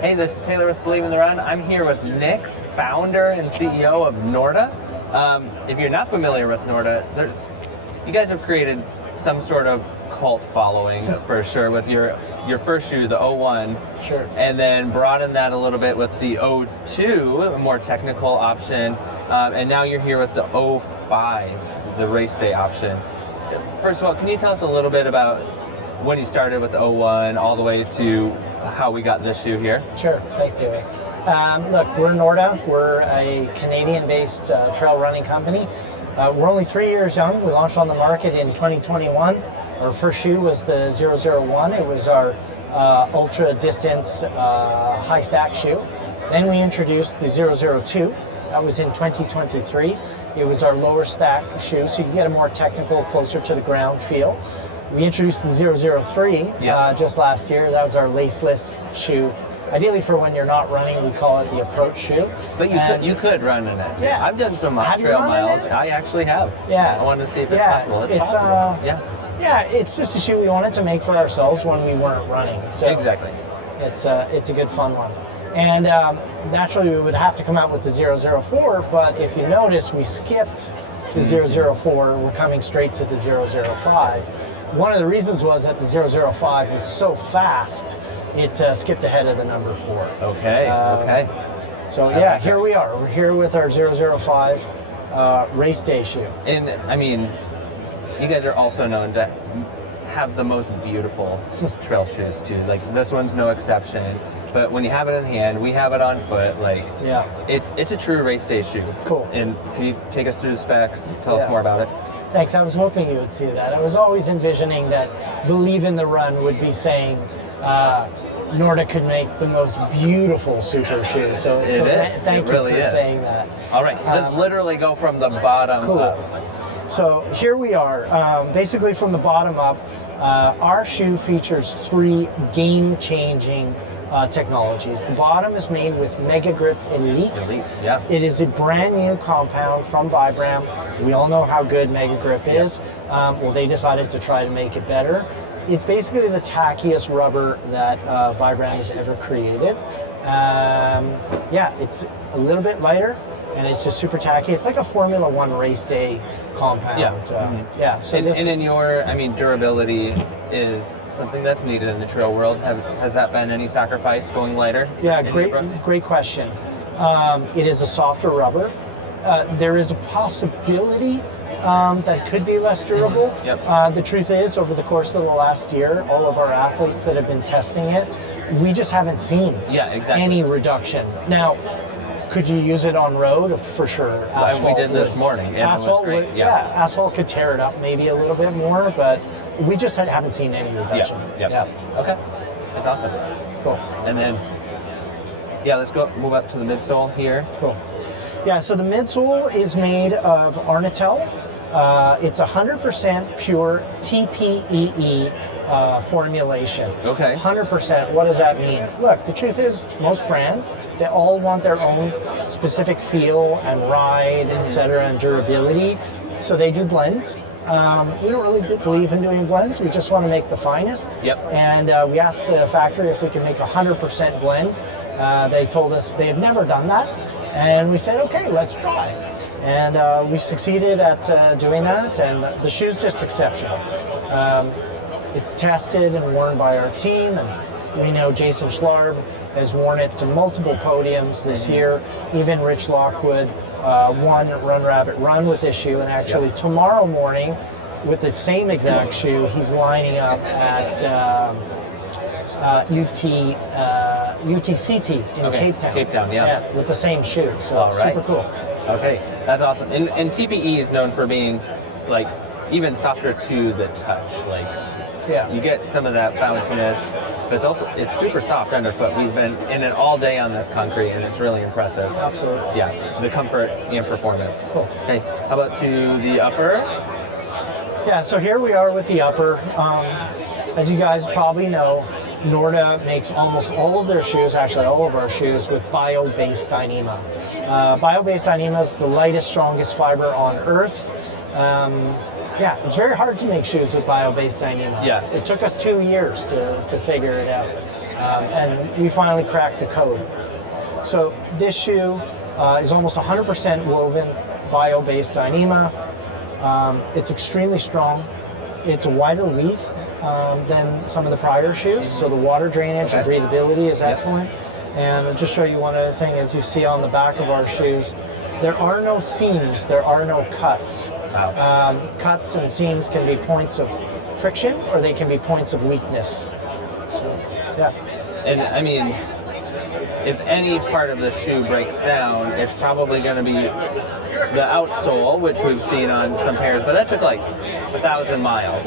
Hey, this is Taylor with Believe in the Run. I'm here with Nick, founder and CEO of Norda. If you're not familiar with Norda, you guys have created some sort of cult following for sure with your first shoe, the 01. Sure. And then broadened that a little bit with the 02, a more technical option. And now you're here with the 05, the race day option. First of all, can you tell us a little bit about when you started with the 01 all the way to how we got this shoe here? Sure. Thanks, Taylor. Look, we're Norda. We're a Canadian-based trail running company. We're only 3 years young. We launched on the market in 2021. Our first shoe was the 001. It was our ultra distance high stack shoe. Then we introduced the 002. That was in 2023. It was our lower stack shoe, so you can get a more technical, closer to the ground feel. We introduced the 003 just last year. That was our laceless shoe. Ideally for when you're not running, we call it the approach shoe. But you could run in it. Yeah. I've done some trail miles. I actually have. Yeah. I wanted to see if it's possible. It's possible. Yeah, it's just a shoe we wanted to make for ourselves when we weren't running. So exactly. It's a good fun one. And naturally we would have to come out with the 004, but if you notice, we skipped the 004. We're coming straight to the 005. One of the reasons was that the 005 was so fast, it skipped ahead of the number 4. Okay. So yeah, here we are. We're here with our 005 race day shoe. And I mean, you guys are also known to have the most beautiful trail shoes too. Like this one's no exception. But when you have it in hand, we have it on foot. Like, it's a true race day shoe. Cool. And can you take us through the specs? Tell us more about it. Thanks. I was hoping you would see that. I was always envisioning that Believe in the Run would be saying Norda could make the most beautiful super shoe. So thank you for saying that. All right. Let's literally go from the bottom up. So here we are. Basically from the bottom up, our shoe features 3 game-changing technologies. The bottom is made with Mega Grip Elite. Yeah. It is a brand new compound from Vibram. We all know how good Mega Grip is. Well, they decided to try to make it better. It's basically the tackiest rubber that Vibram has ever created. It's a little bit lighter, and it's just super tacky. It's like a Formula One race day compound. So in your, durability is something that's needed in the trail world. Has that been any sacrifice going lighter? Yeah, great question. It is a softer rubber. There is a possibility that it could be less durable. The truth is, over the course of the last year, all of our athletes that have been testing it, we just haven't seen any reduction. Now, could you use it on road? For sure. Asphalt we did this morning. And asphalt it was great. Asphalt could tear it up maybe a little bit more, but we just haven't seen any reduction. Okay. That's awesome. Cool. And then, let's move up to the midsole here. Cool. Yeah, so the midsole is made of Arnitel. It's 100% pure TPEE formulation. Okay. 100%. What does that mean? Look, the truth is, most brands, they all want their own specific feel and ride, etc., and durability. So they do blends. We don't really believe in doing blends. We just want to make the finest. And we asked the factory if we could make a 100% blend. They told us they had never done that. And we said, okay, let's try. And we succeeded at doing that. And the shoe's just exceptional. It's tested and worn by our team. And we know Jason Schlarb has worn it to multiple podiums this year. Even Rich Lockwood won Run Rabbit Run with this shoe, and actually tomorrow morning with the same exact shoe, he's lining up at UTCT in Cape Town. Cape Town, with the same shoe, so super cool. Okay, that's awesome. And TPE is known for being like even softer to the touch. You get some of that bounciness, but it's super soft underfoot. We've been in it all day on this concrete, and it's really impressive. Absolutely. Yeah, the comfort and performance. Cool. Okay, how about to the upper? Yeah, so here we are with the upper. As you guys probably know, Norda makes almost all of their shoes, actually all of our shoes, with bio-based Dyneema. Bio-based Dyneema is the lightest, strongest fiber on earth. It's very hard to make shoes with bio-based Dyneema. It took us 2 years to figure it out. and we finally cracked the code. So this shoe is almost 100% woven, bio-based Dyneema. It's extremely strong. It's a wider weave than some of the prior shoes, so the water drainage and breathability is excellent. And I'll just show you one other thing. As you see on the back of our shoes, there are no seams, there are no cuts. Wow. Cuts and seams can be points of friction, or they can be points of weakness. So, yeah. And I mean, if any part of the shoe breaks down, it's probably going to be the outsole, which we've seen on some pairs, but that took like 1,000 miles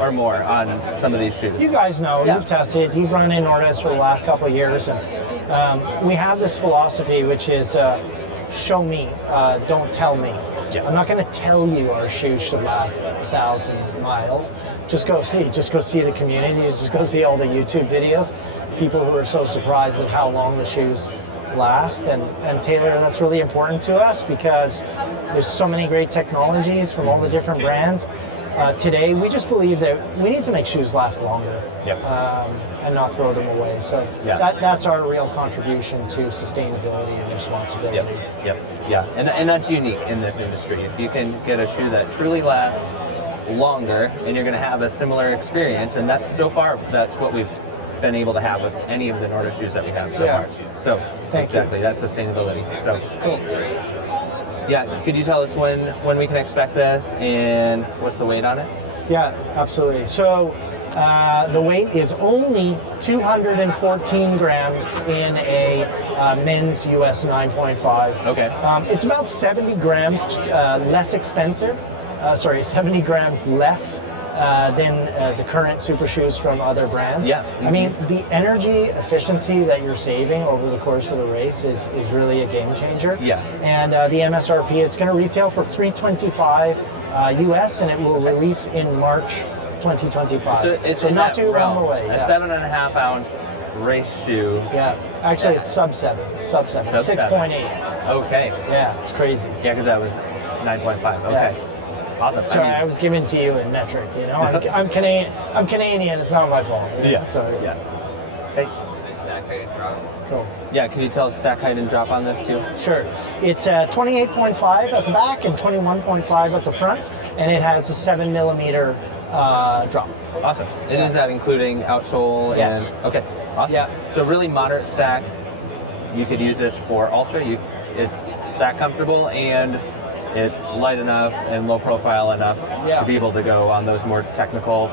or more on some of these shoes. You guys know, you've tested, you've run in Nordas for the last couple of years, and we have this philosophy, which is show me, don't tell me. Yeah. I'm not going to tell you our shoes should last 1,000 miles. Just go see the community, just go see all the YouTube videos. People who are so surprised at how long the shoes last, and Taylor, that's really important to us because there's so many great technologies from all the different brands. Today, we just believe that we need to make shoes last longer and not throw them away. So that's our real contribution to sustainability and responsibility. Yeah, and that's unique in this industry. If you can get a shoe that truly lasts longer, and you're going to have a similar experience, and that's so far that's what we've been able to have with any of the Norda shoes that we have so far. So exactly, that's sustainability. So cool. Yeah, could you tell us when we can expect this and what's the weight on it? Yeah, absolutely. So the weight is only 214 grams in a men's US 9.5. Okay. It's about 70 grams less expensive. 70 grams less than the current super shoes from other brands. Yeah. I mean, the energy efficiency that you're saving over the course of the race is really a game changer. Yeah. And the MSRP, it's going to retail for $325 US, and it will release in March 2025. So not too long away. A 7.5 ounce race shoe. Yeah. Actually, it's sub 7. 6.8. Okay. Yeah, it's crazy. Yeah, because that was 9.5. Okay. Yeah. Awesome. Sorry, I was giving to you in metric. You know, I'm Canadian. It's not my fault. Yeah. Sorry. Yeah. Hey. Stack height and drop. Cool. Yeah. Can you tell us stack height and drop on this too? Sure. It's 28.5 at the back and 21.5 at the front, and it has a 7 millimeter drop. Awesome. And is that including outsole? Yes. And, okay. Awesome. Yeah. So really moderate stack. You could use this for ultra. It's that comfortable and it's light enough and low profile enough to be able to go on those more technical,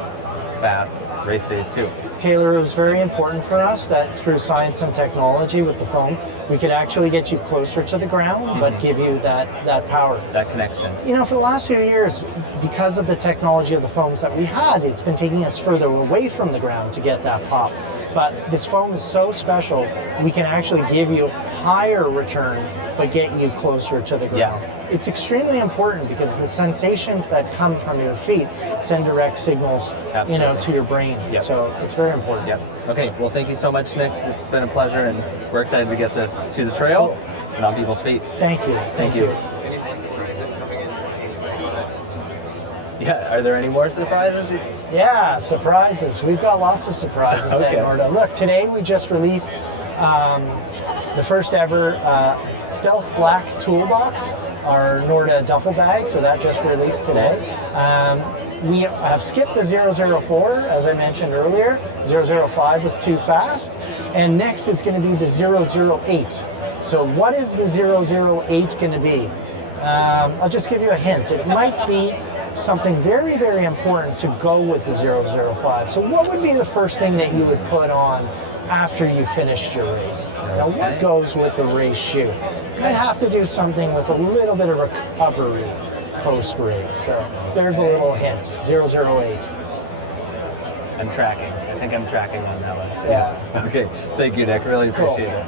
fast race days too. Taylor, it was very important for us that through science and technology with the foam, we could actually get you closer to the ground, but give you that power. That connection. You know, for the last few years, because of the technology of the foams that we had, it's been taking us further away from the ground to get that pop. But this foam is so special, we can actually give you higher return, but get you closer to the ground. Yeah. It's extremely important because the sensations that come from your feet send direct signals, to your brain. Yep. So it's very important. Yep. Okay. Well, thank you so much, Nick. It's been a pleasure, and we're excited to get this to the trail and on people's feet. Thank you. Thank you. Any more surprises coming in 2025? Yeah. Are there any more surprises? Yeah, surprises. We've got lots of surprises at Okay. Norda. Look, today we just released the first ever Stealth Black Toolbox, our Norda duffel bag, so that just released today. We have skipped the 004, as I mentioned earlier. 005 was too fast, and next is going to be the 008. So what is the 008 going to be? I'll just give you a hint. It might be something very, very important to go with the 005. So what would be the first thing that you would put on after you finished your race? Now, what goes with the race shoe? I'd have to do something with a little bit of recovery post-race. So there's a little hint, 008. I'm tracking. I think I'm tracking on that one. Yeah. Okay. Thank you, Nick. Really Cool. appreciate it.